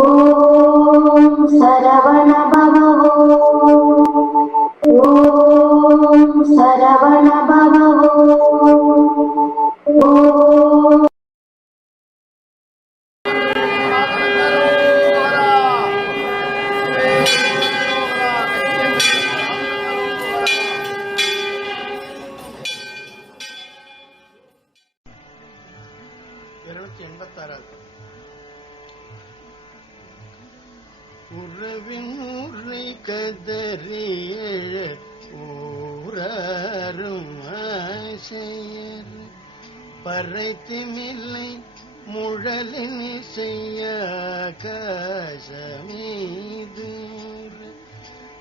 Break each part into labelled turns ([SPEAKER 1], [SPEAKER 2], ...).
[SPEAKER 1] ॐ सरवण உறவின் உரை கதறிய எழ ஊராரும் ஆசையர். பறைத்துமில்லை முழலின் செய்ய காசமீது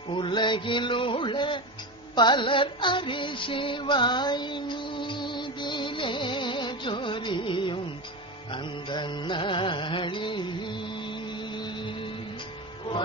[SPEAKER 1] உலகில் உள்ள பலர் அரிசிவாய்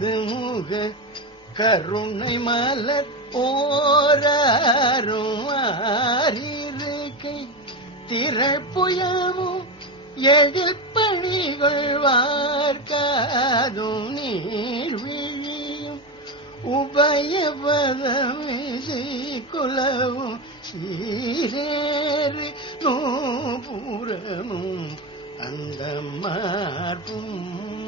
[SPEAKER 1] முக கருணை மலர் ஓராரும் ஆரிருக்கை திரள்புயமும் எழிற்பணிகள் வார்க்காதும் நீர் விழியும். உபயபதமிசை குலவும் சீரேறு நூபுரமும் அந்த மார்பும்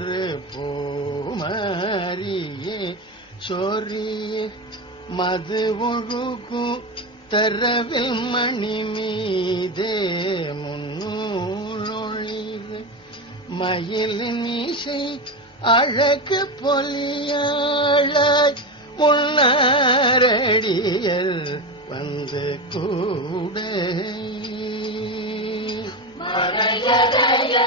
[SPEAKER 1] அமரர் தரு போமாரியே சொரிய மது ஒழுகு தரவில் மணி மீதே முன்னூழொழிது மயிலின் இசை அழகு பொலியாளாய் முன்னாரடியல் வந்து கூட. மறையதையா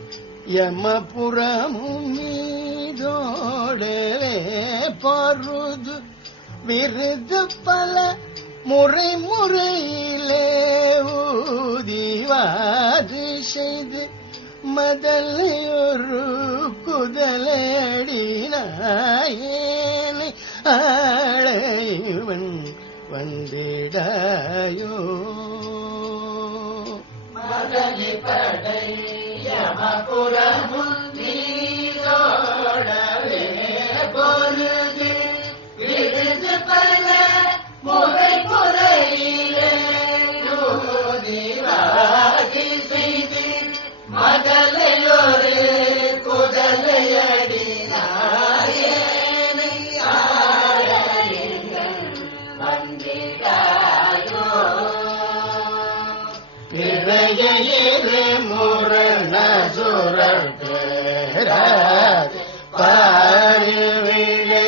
[SPEAKER 1] யமபுரமும் மீதோடவே பொருது. விருது பல முறை முறையிலே ஊதிவாது செய்து மதலையொரு குதலடினாயேனை ஆளைவன் வந்திடாயோ நிறையிலே முரண சுரர் பாரிவிழு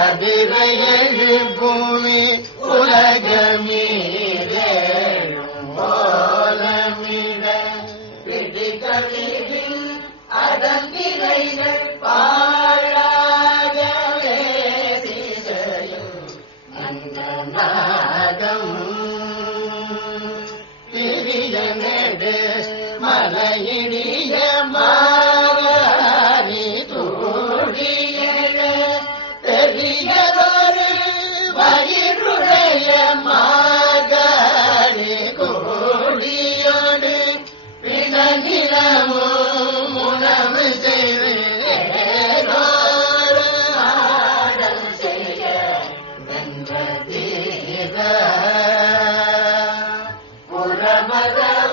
[SPEAKER 1] அதிரையழு பூமி இடிய மாறி தூடிய தெரியதொரு வயிறுடைய மாகரி கூடியோடு பிணநிலமோ உணவு செய்து ஆடல் செய்ய வென்ற தீர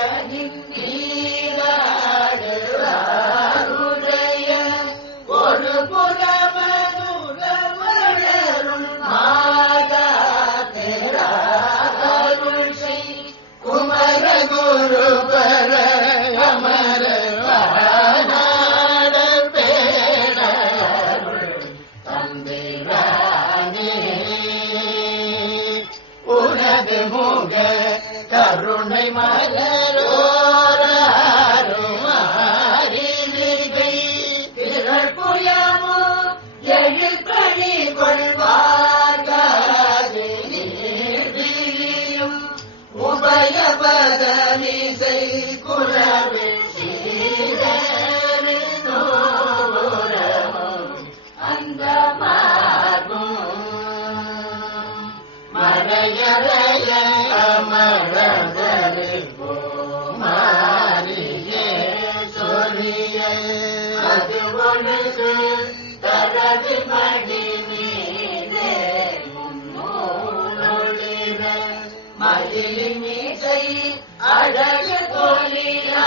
[SPEAKER 1] निन्द அது ஒழுகு தரது மணி மீது மதியின் அழகு
[SPEAKER 2] போலியா